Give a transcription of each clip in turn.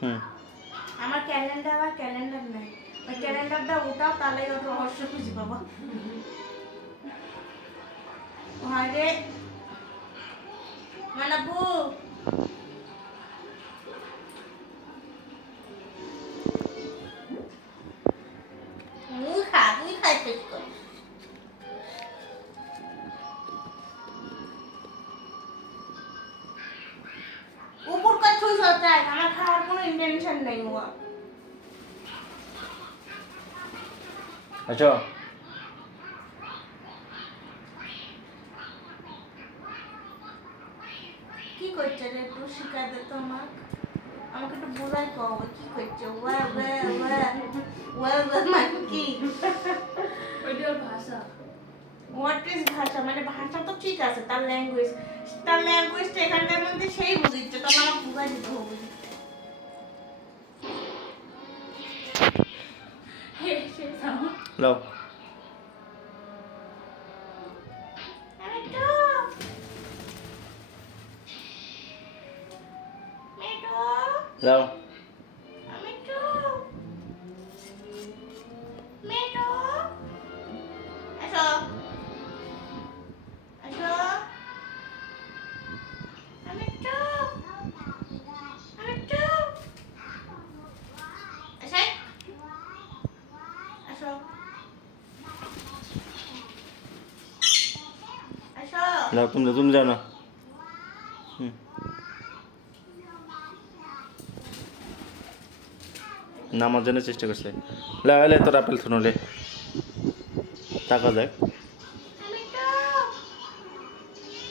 হুম। আমার ক্যালেন্ডার নাই, ওই ক্যালেন্ডারটা ওটাও তাহলে ওর রহস্য খুঁজে পাবো। আরে মানাবু তুই খাই শেষ কর। উপর কাজ ছুঁই সরকার, আমার খাওয়ার কোনো ইন্টেনশন নেই মোয়া। আচ্ছা কি করছে রে, একটু শিখাই দে তো আমাকে একটু বোঝাই কও কি করছে। ওয়া ওয়া ওয়া ওয়া ওয়া মানে কি? ওইটা ওর ভাষা। হোয়াট ইজ ভাষা? মানে ভাষা তো ঠিক আছে, তার ল্যাঙ্গুয়েজটা এখানকার মধ্যে সেই বুঝিচ্ছে, তাহলে আমার বুঝাই দিতে হবে। হে সে যাও। লাও মেটু মেটু লাও মেটু মেটু আসো আসো মেটু মেটু আসো আসো আসো। লাও তুমি যাও না। হুম। নামার জন্য চেষ্টা করছে। লে লে তোর আপেল থুনো লে টাকা দেখ। মেটু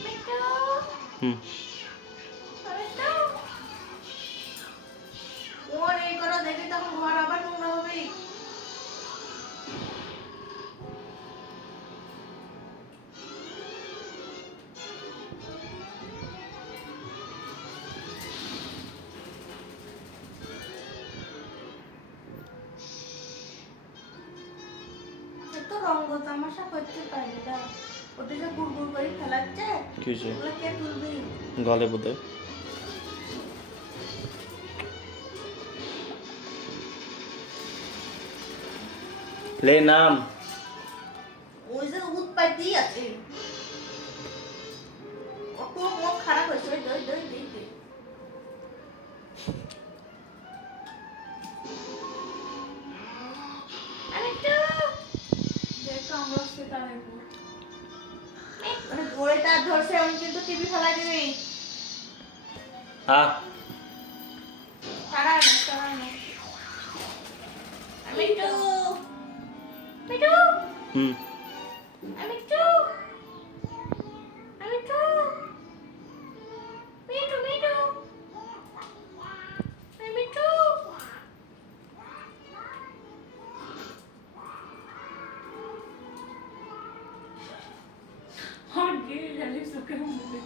মেটু হুম। মেটু ওর এই করা দেখে তখন ঘর আবার নোংরা হবে। এত রঙ্গ তামাশা করতে পারি না, ওটা যে গুড় করে ফেলাচ্ছে, কি হয়েছে? ওগুলো কে তুলবে? গলে বোধে লে নাম। ওই যে উৎপাতি আছে, কত মুখ খারাপ হয়েছে। ওই দই দই দই দই আমি একটু দেখো আমরা হচ্ছে তার উপর। মানে গড়ে তার ধরছে, আমি কিন্তু টিভি ফেলাই দিবি। হ্যাঁ তারা না তারা না। আমি একটু মিঠু হুম। আমি একটু আমি একটু মিঠু মিঠু মিঠু और गिर जाली सुके मुझे।